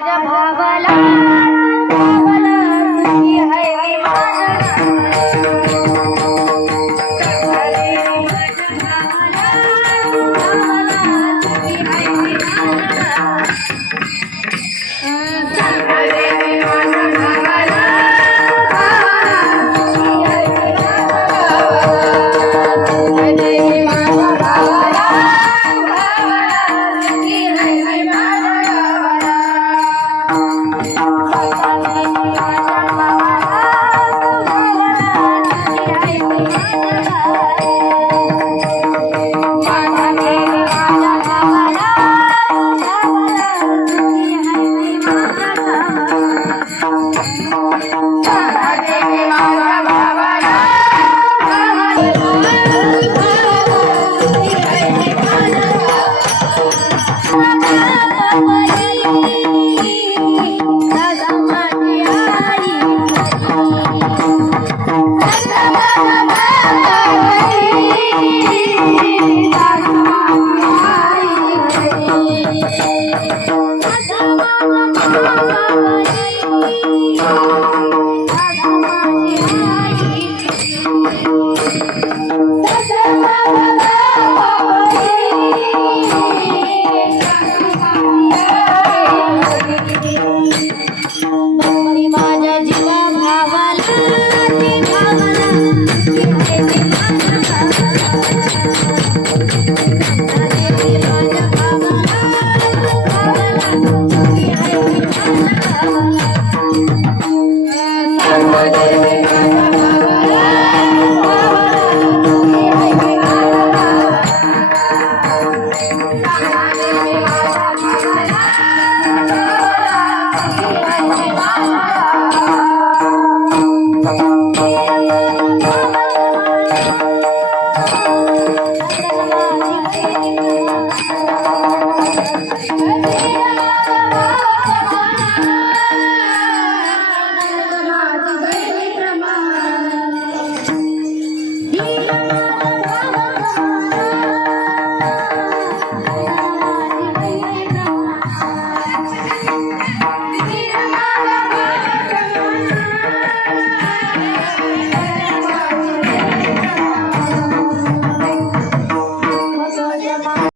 भवला Thank you. Thank you.